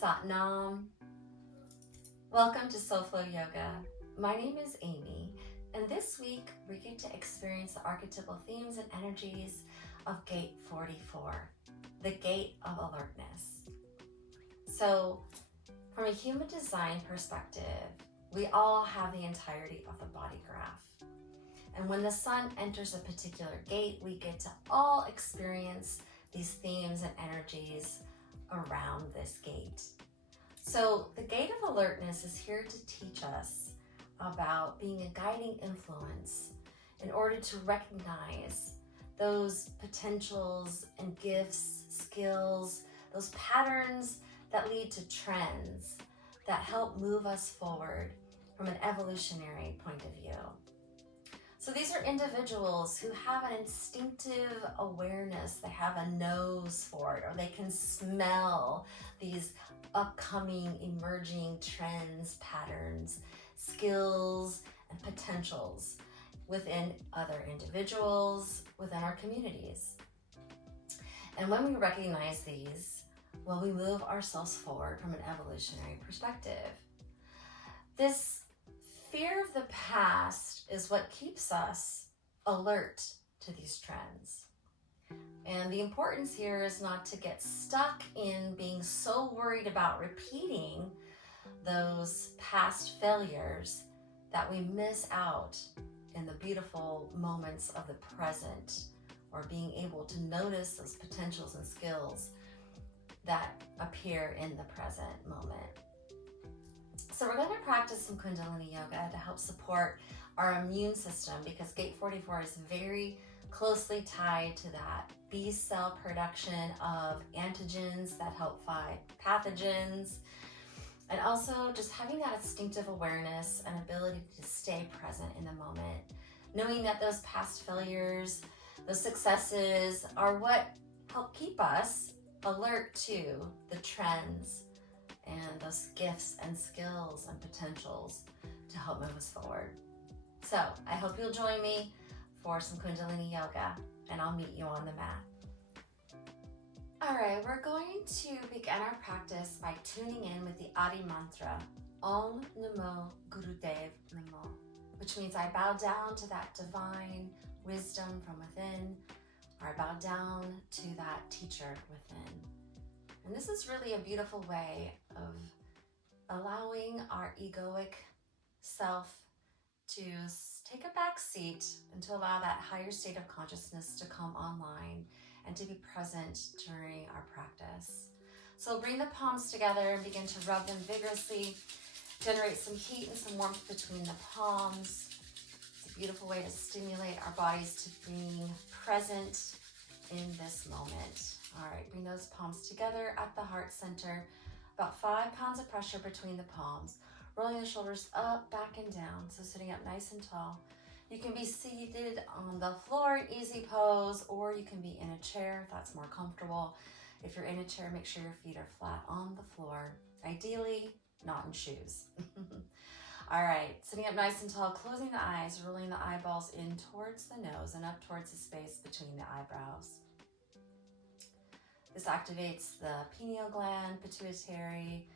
Satnam. Welcome to SoulFlow Yoga. My name is Amy, and this week we get to experience the archetypal themes and energies of Gate 44, the Gate of Alertness. So, from a human design perspective, we all have the entirety of the body graph. And when the sun enters a particular gate, we get to all experience these themes and energies around this gate. So the Gate of Alertness is here to teach us about being a guiding influence in order to recognize those potentials and gifts, skills, those patterns that lead to trends that help move us forward from an evolutionary point of view. So these are individuals who have an instinctive awareness. They have a nose for it, or they can smell these upcoming, emerging trends, patterns, skills, and potentials within other individuals, within our communities. And when we recognize these, well, we move ourselves forward from an evolutionary perspective. This fear of the past is what keeps us alert to these trends. And the importance here is not to get stuck in being so worried about repeating those past failures that we miss out in the beautiful moments of the present, or being able to notice those potentials and skills that appear in the present moment. So we're going to practice some Kundalini Yoga to help support our immune system, because Gate 44 is very closely tied to that B cell production of antigens that help fight pathogens, and also just having that instinctive awareness and ability to stay present in the moment, knowing that those past failures, those successes are what help keep us alert to the trends and those gifts and skills and potentials to help move us forward. So I hope you'll join me for some Kundalini Yoga, and I'll meet you on the mat. All right, we're going to begin our practice by tuning in with the Adi mantra, Om Namo Gurudev Namo, which means I bow down to that divine wisdom from within, or I bow down to that teacher within. And this is really a beautiful way of allowing our egoic self to take a back seat and to allow that higher state of consciousness to come online and to be present during our practice. So bring the palms together and begin to rub them vigorously. Generate some heat and some warmth between the palms. It's a beautiful way to stimulate our bodies to being present in this moment. All right, bring those palms together at the heart center. About 5 pounds of pressure between the palms. Rolling the shoulders up, back, and down. So sitting up nice and tall. You can be seated on the floor in easy pose, or you can be in a chair if that's more comfortable. If you're in a chair, make sure your feet are flat on the floor. Ideally, not in shoes. All right, sitting up nice and tall, closing the eyes, rolling the eyeballs in towards the nose and up towards the space between the eyebrows. This activates the pineal gland, pituitary,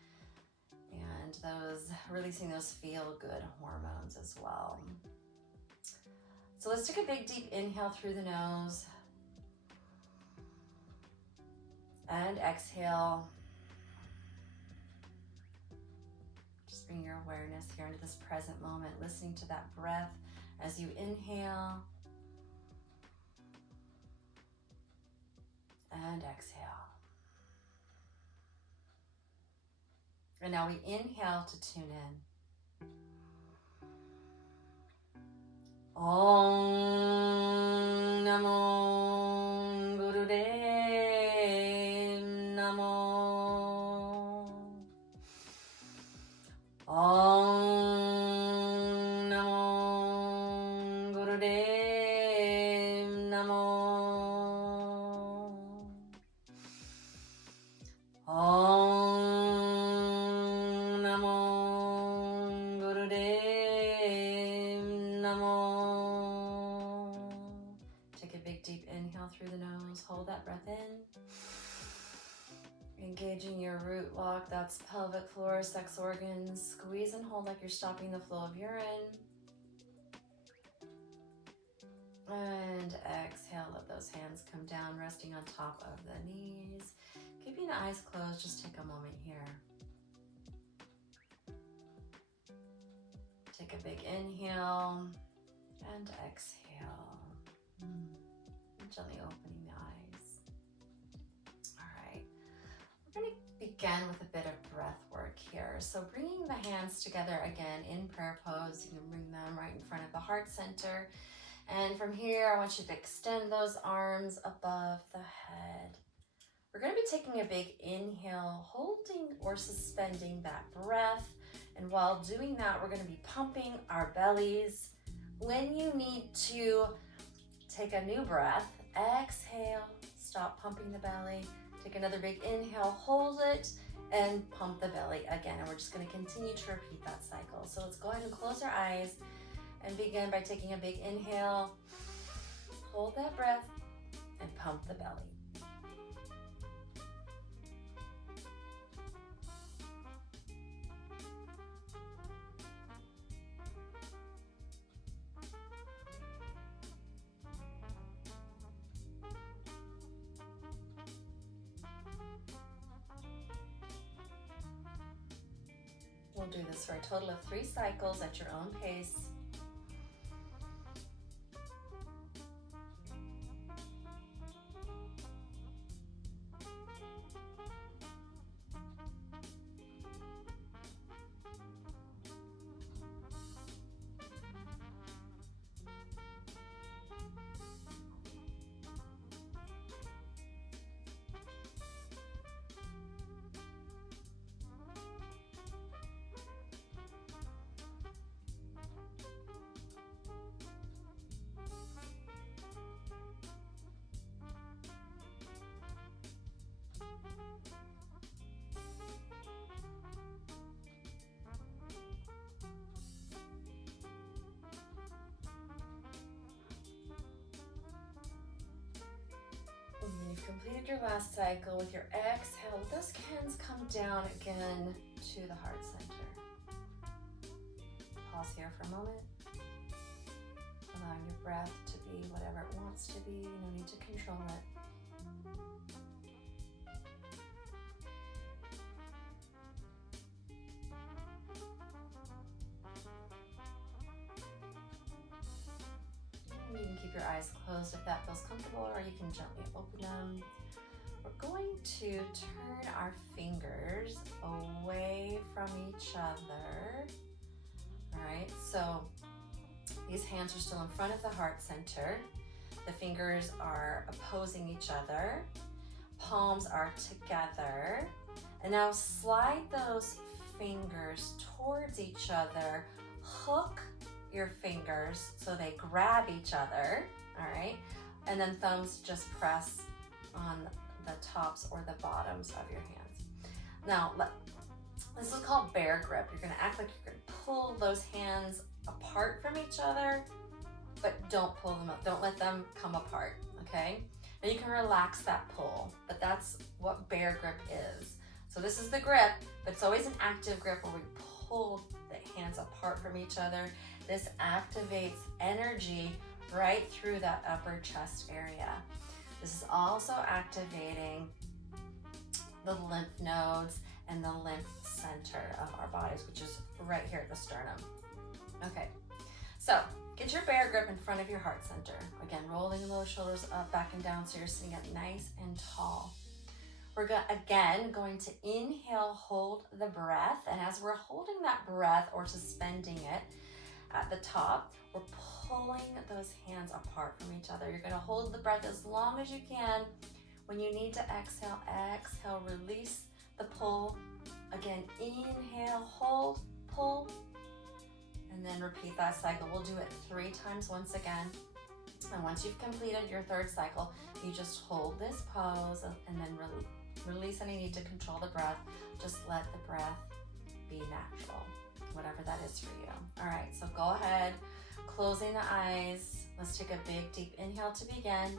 and releasing those feel-good hormones as well. So let's take a big deep inhale through the nose and exhale. Just bring your awareness here into this present moment, listening to that breath as you inhale and exhale. And now we inhale to tune in. Om Namo Gurudev Namo. Om Namo Gurudev Namo. Om Namo Gurudev Namo. Take a big deep inhale through the nose. Hold that breath in. Engage Engaging your root lock, that's pelvic floor, sex organs. Squeeze and hold like you're stopping the flow of urine. And exhale, let those hands come down, resting on top of the knees. Keeping the eyes closed, just take a moment here. Take a big inhale and exhale. Gently opening the eyes. All right, we're going to begin with a bit of breath work here. So bringing the hands together again in prayer pose, you can bring them right in front of the heart center. And from here, I want you to extend those arms above the head. We're going to be taking a big inhale, holding or suspending that breath. And while doing that, we're going to be pumping our bellies. When you need to take a new breath, exhale, stop pumping the belly. Take another big inhale, hold it, and pump the belly again. And we're just going to continue to repeat that cycle. So let's go ahead and close our eyes and begin by taking a big inhale, hold that breath, and pump the belly. We'll do this for a total of 3 cycles at your own pace. You've completed your last cycle. With your exhale, let those hands come down again to the heart center. Pause here for a moment. Allowing your breath to be whatever it wants to be. No need to control it. You can keep your eyes closed if that feels comfortable, or you can gently open them. We're going to turn our fingers away from each other. All right, so these hands are still in front of the heart center. The fingers are opposing each other. Palms are together. And now slide those fingers towards each other. Hook your fingers so they grab each other, all right? And then thumbs just press on the tops or the bottoms of your hands. Now, this is called bear grip. You're gonna act like you're gonna pull those hands apart from each other, but don't pull them up. Don't let them come apart, okay? Now you can relax that pull, but that's what bear grip is. So this is the grip, but it's always an active grip where we pull the hands apart from each other. This activates energy right through that upper chest area. This is also activating the lymph nodes and the lymph center of our bodies, which is right here at the sternum. Okay, so get your bear grip in front of your heart center. Again, rolling those shoulders up, back and down so you're sitting up nice and tall. We're going to inhale, hold the breath, and as we're holding that breath or suspending it at the top, we're pulling those hands apart from each other. You're going to hold the breath as long as you can. When you need to exhale, exhale, release the pull. Again, inhale, hold, pull, and then repeat that cycle. We'll do it 3 times once again. And once you've completed your 3rd cycle, you just hold this pose and then release any need to control the breath. Just let the breath be natural, whatever that is for you. All right, so go ahead, closing the eyes. Let's take a big, deep inhale to begin.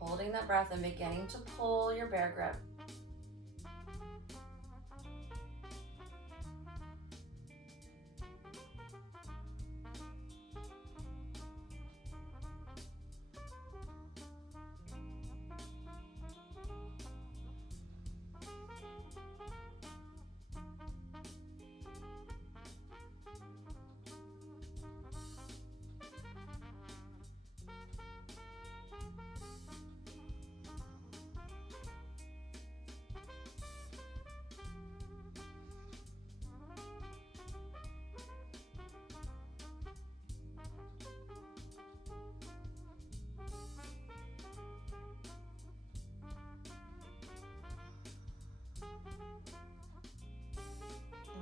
Holding that breath and beginning to pull your bear grip.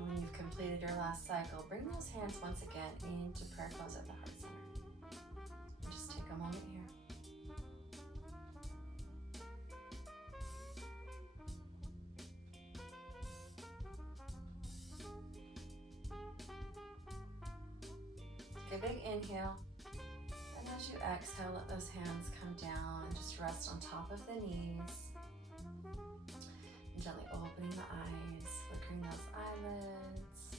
When you've completed your last cycle, bring those hands once again into prayer pose at the heart center. And just take a moment here. Take a big inhale, and as you exhale, let those hands come down and just rest on top of the knees. Gently opening the eyes, flickering those eyelids.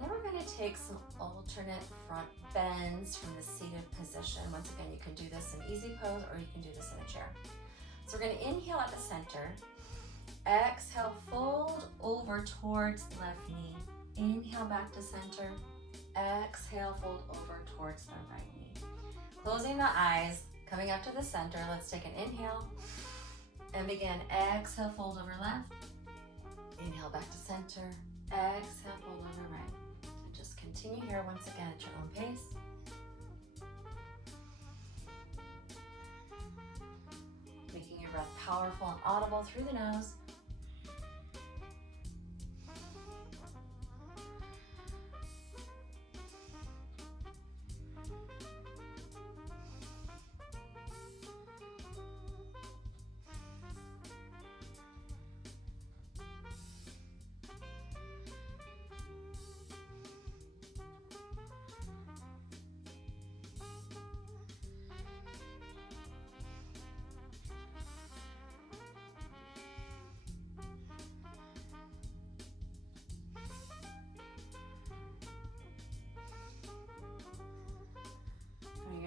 Then we're going to take some alternate front bends from the seated position. Once again, you can do this in easy pose or you can do this in a chair. So we're going to inhale at the center. Exhale, fold over towards the left knee. Inhale back to center. Exhale, fold over towards the right knee. Closing the eyes, coming up to the center. Let's take an inhale. And begin, exhale, fold over left. Inhale back to center. Exhale, fold over right. And just continue here once again at your own pace. Making your breath powerful and audible through the nose.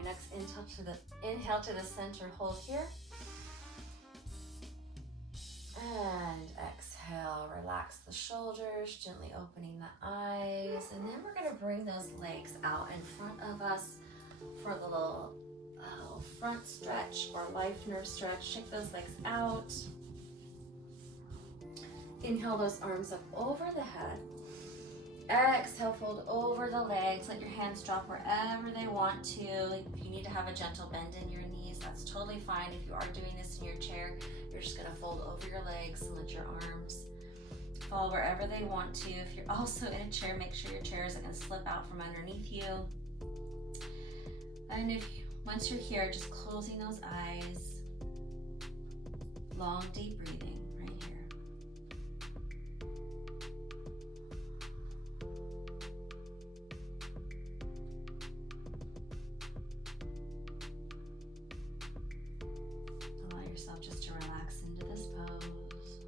Next inhale to the center, hold here. And exhale, relax the shoulders, gently opening the eyes. And then we're going to bring those legs out in front of us for the little front stretch or life nerve stretch. Shake those legs out. Inhale those arms up over the head. Exhale, fold over the legs. Let your hands drop wherever they want to. If you need to have a gentle bend in your knees, that's totally fine. If you are doing this in your chair, you're just going to fold over your legs and let your arms fall wherever they want to. If you're also in a chair, make sure your chair isn't going to slip out from underneath you. And once you're here, just closing those eyes. Long, deep breathing. Just to relax into this pose.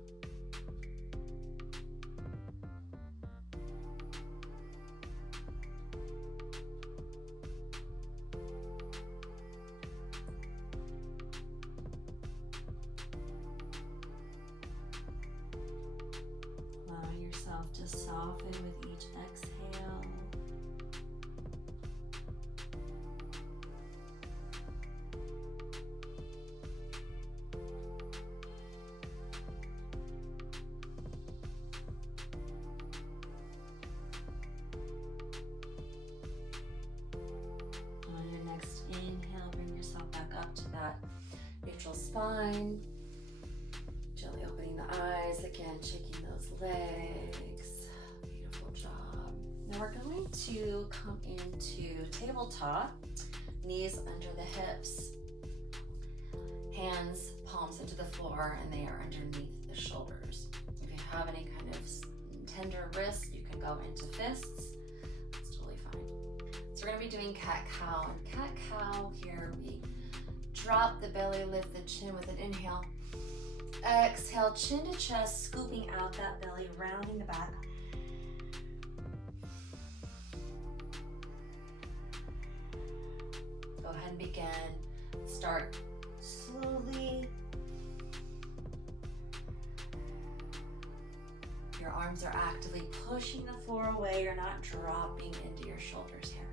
Allowing yourself to soften with each exhale. Inhale, bring yourself back up to that neutral spine. Gently opening the eyes, again, shaking those legs. Beautiful job. Now we're going to come into tabletop, knees under the hips, hands, palms into the floor, and they are underneath the shoulders. If you have any kind of tender wrists, you can go into fists. So we're going to be doing cat-cow. And cat-cow here, we Drop the belly, lift the chin with an inhale. Exhale, chin to chest, scooping out that belly, rounding the back. Go ahead and begin. Start slowly. Your arms are actively pushing the floor away. You're not dropping into your shoulders here.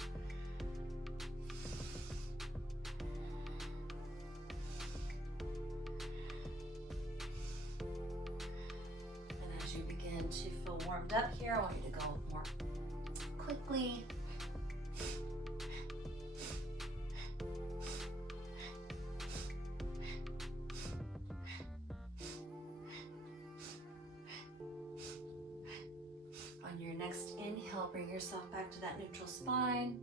And as you begin to feel warmed up here, I want you to go more quickly. On your next inhale, bring yourself back to that neutral spine.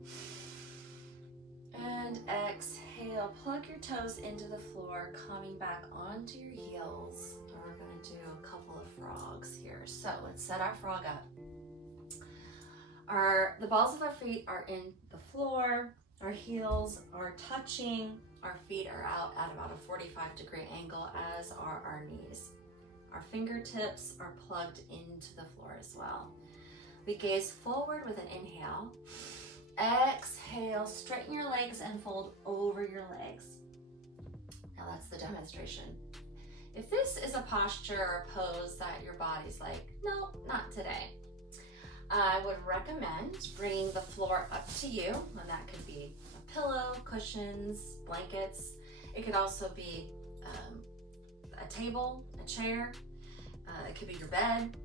And exhale, plug your toes into the floor, coming back onto your heels. And we're going to do a couple of frogs here. So let's set our frog up. The balls of our feet are in the floor. Our heels are touching. Our feet are out at about a 45-degree angle, as are our knees. Our fingertips are plugged into the floor as well. We gaze forward with an inhale. Exhale, straighten your legs and fold over your legs. Now that's the demonstration. If this is a posture or a pose that your body's like, no, not today, I would recommend bringing the floor up to you, and that could be a pillow, cushions, blankets. It could also be a table, a chair. It could be your bed.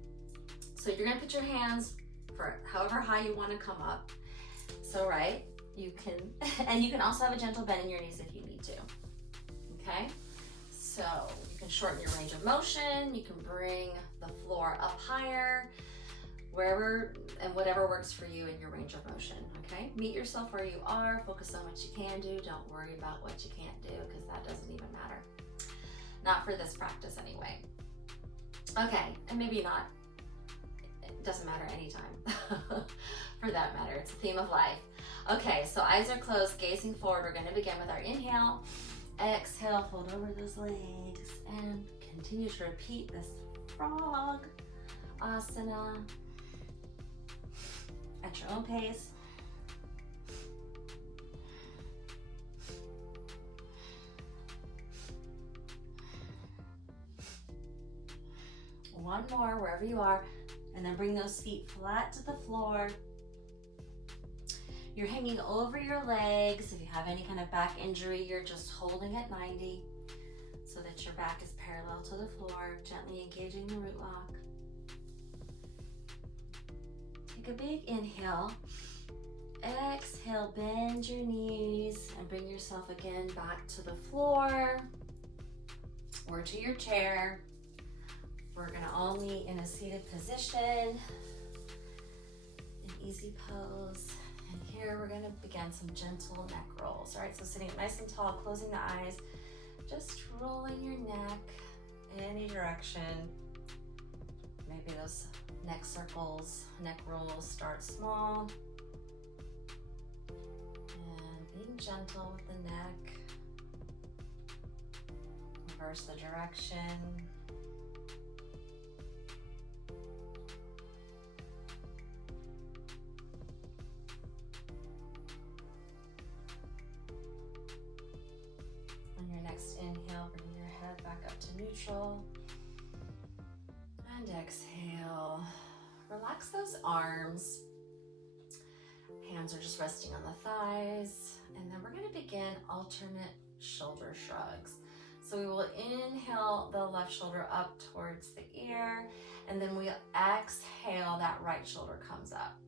So you're gonna put your hands for however high you want to come up. So right, you can, and you can also have a gentle bend in your knees if you need to. Okay, so you can shorten your range of motion. You can bring the floor up higher, wherever and whatever works for you in your range of motion. Okay, meet yourself where you are. Focus on what you can do. Don't worry about what you can't do, because that doesn't even matter. Not for this practice anyway. Okay, and maybe not. It doesn't matter anytime for that matter. It's a theme of life. Okay, so eyes are closed, gazing forward. We're going to begin with our inhale. Exhale, fold over those legs and continue to repeat this frog asana at your own pace. One more wherever you are. And then bring those feet flat to the floor. You're hanging over your legs. If you have any kind of back injury, you're just holding at 90 so that your back is parallel to the floor, gently engaging the root lock. Take a big inhale. Exhale, bend your knees and bring yourself again back to the floor or to your chair. We're gonna all meet in a seated position, an easy pose. And here we're gonna begin some gentle neck rolls. All right, so sitting up nice and tall, closing the eyes, just rolling your neck in any direction. Maybe those neck circles, neck rolls start small. And being gentle with the neck. Reverse the direction. Inhale, bring your head back up to neutral. And exhale. Relax those arms. Hands are just resting on the thighs. And then we're going to begin alternate shoulder shrugs. So we will inhale the left shoulder up towards the ear. And then we exhale, that right shoulder comes up.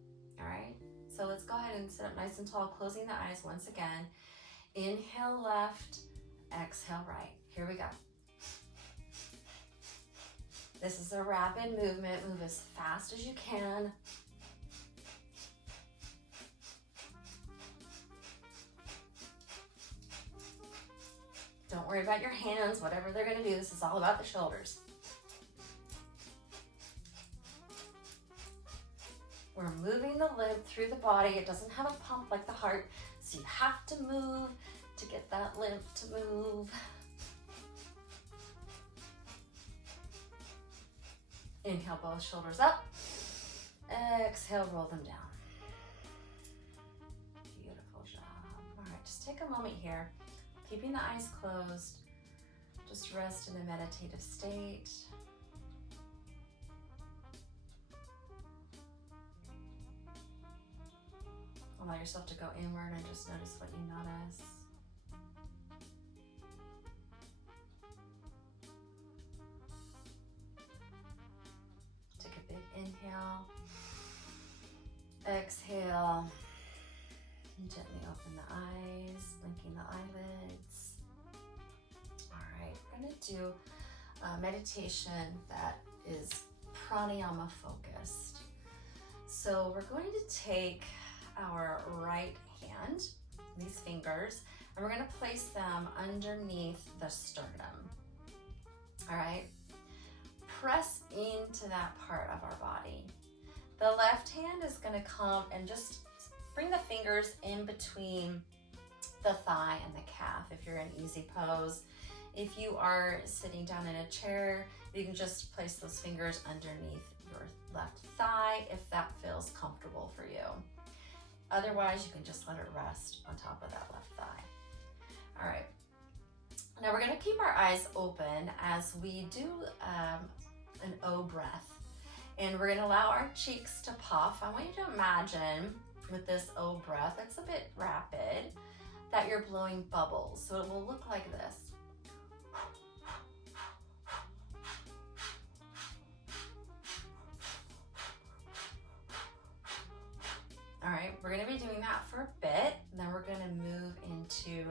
All right. So let's go ahead and sit up nice and tall, closing the eyes once again. Inhale left. Exhale right. Here we go. This is a rapid movement. Move as fast as you can. Don't worry about your hands, whatever they're going to do. This is all about the shoulders. We're moving the lymph through the body. It doesn't have a pump like the heart, so you have to move to get that lymph to move. Inhale, both shoulders up. Exhale, roll them down. Beautiful job. All right, just take a moment here, keeping the eyes closed. Just rest in a meditative state. Allow yourself to go inward and just notice what you notice. Take a big inhale. Exhale. And gently open the eyes, blinking the eyelids. All right, we're going to do a meditation that is pranayama focused. So we're going to take our right hand, these fingers, and we're going to place them underneath the sternum. All right, press into that part of our body. The left hand is going to come and just bring the fingers in between the thigh and the calf if you're in easy pose. If you are sitting down in a chair, you can just place those fingers underneath your left thigh if that feels comfortable for you. Otherwise, you can just let it rest on top of that left thigh. All right. Now we're going to keep our eyes open as we do an O breath. And we're going to allow our cheeks to puff. I want you to imagine with this O breath, it's a bit rapid, that you're blowing bubbles. So it will look like this. All right, we're gonna be doing that for a bit, and then we're gonna move into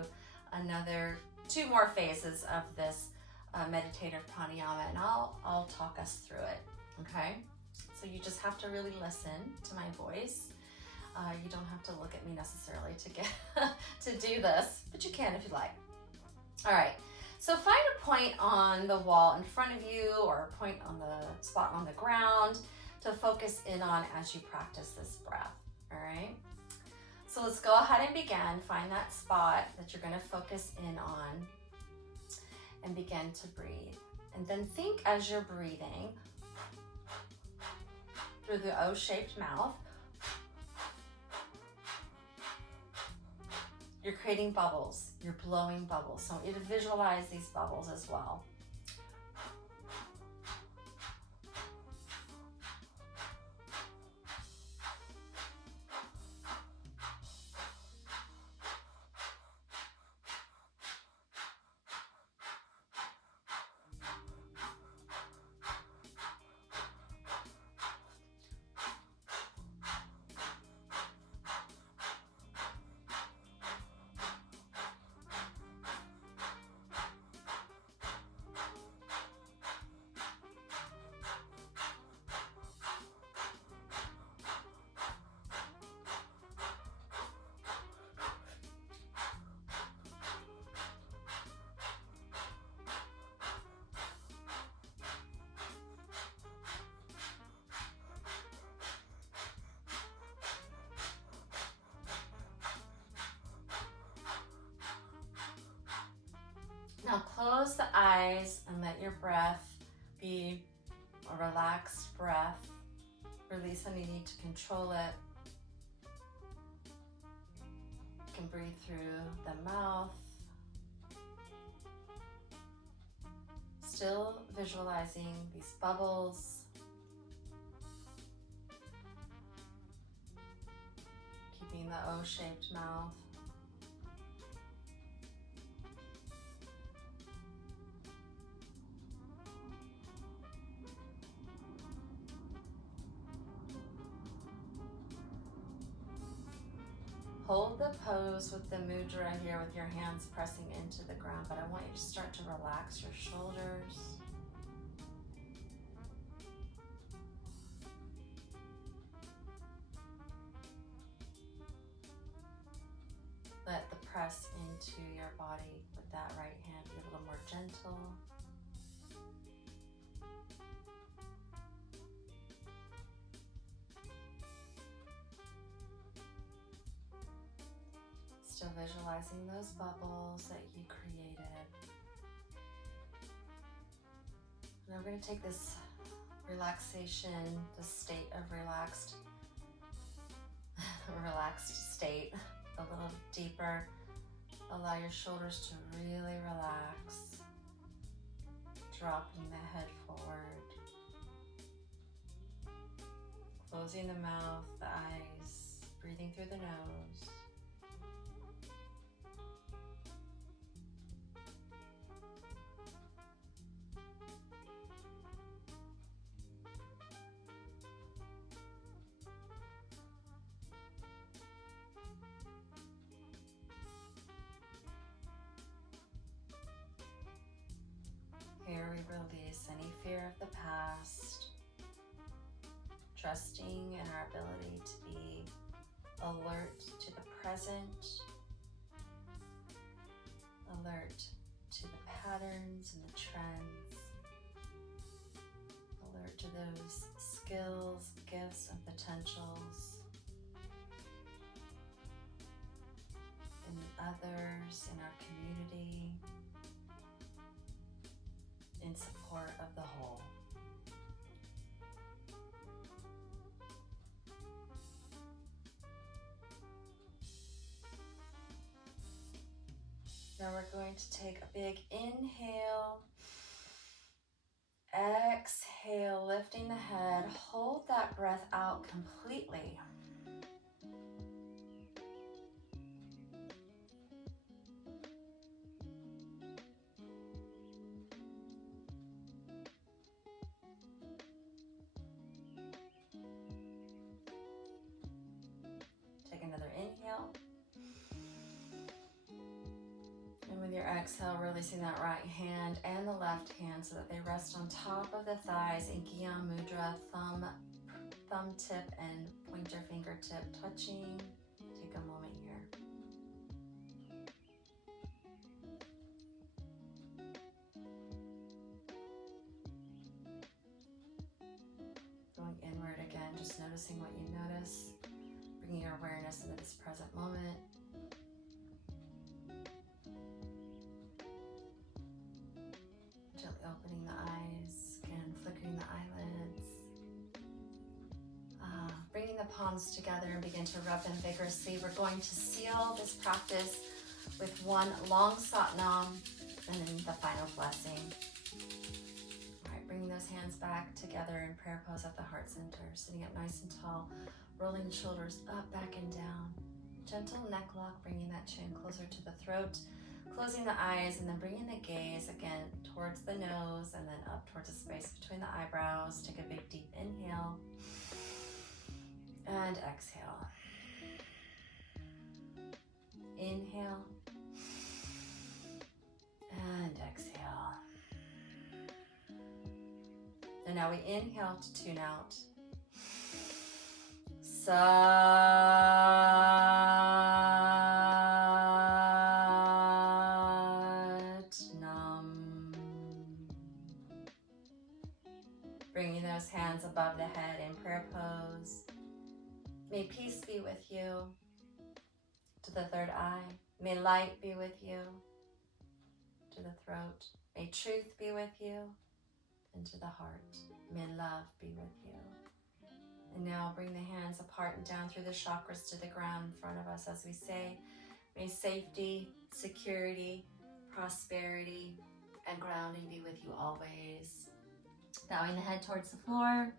two more phases of this meditative pranayama, and I'll talk us through it, okay? So you just have to really listen to my voice. You don't have to look at me necessarily to get to do this, but you can if you like. All right, so find a point on the wall in front of you or a point on the spot on the ground to focus in on as you practice this breath. All right, so let's go ahead and begin. Find that spot that you're going to focus in on and begin to breathe. And then think as you're breathing through the O-shaped mouth, you're creating bubbles, you're blowing bubbles. So I want you to visualize these bubbles as well. Now close the eyes and let your breath be a relaxed breath. Release any need to control it. You can breathe through the mouth. Still visualizing these bubbles. Keeping the O-shaped mouth. Hold the pose with the mudra here with your hands pressing into the ground, but I want you to start to relax your shoulders. Let the press into your body with that right hand be a little more gentle. Still visualizing those bubbles that you created. And we're going to take this relaxation, the state of relaxed state a little deeper. Allow your shoulders to really relax. Dropping the head forward. Closing the mouth, the eyes, breathing through the nose. Here we release any fear of the past, trusting in our ability to be alert to the present, alert to the patterns and the trends, alert to those skills, gifts, and potentials in others, in our community, in support of the whole. Now we're going to take a big inhale, exhale, lifting the head, hold that breath out completely. Take another inhale. And with your exhale, releasing that right hand and the left hand so that they rest on top of the thighs in Gyan Mudra, thumb tip and pointer fingertip touching. Take a moment here. Going inward again, just noticing what you notice. Bringing your awareness into this present moment. Gently opening the eyes, again flickering the eyelids. Bringing the palms together and begin to rub them vigorously. We're going to seal this practice with one long Satnam and then the final blessing. All right, bringing those hands back together in prayer pose at the heart center, sitting up nice and tall. Rolling the shoulders up, back, and down. Gentle neck lock, bringing that chin closer to the throat. Closing the eyes and then bringing the gaze again towards the nose and then up towards the space between the eyebrows. Take a big deep inhale and exhale. Inhale and exhale. And now we inhale to tune out. Satnam. Bringing those hands above the head in prayer pose. May peace be with you. To the third eye. May light be with you. To the throat. May truth be with you. And to the heart. May love be with you. And now bring the hands apart and down through the chakras to the ground in front of us as we say, may safety, security, prosperity, and grounding be with you always. Bowing the head towards the floor.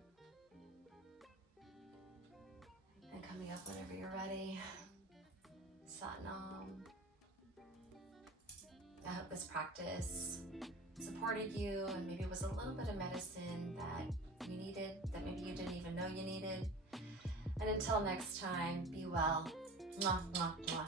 And coming up whenever you're ready. Satnam. I hope this practice supported you and maybe it was a little bit of medicine that you needed, that maybe you didn't even know you needed. And until next time, be well. Mwah, mwah, mwah.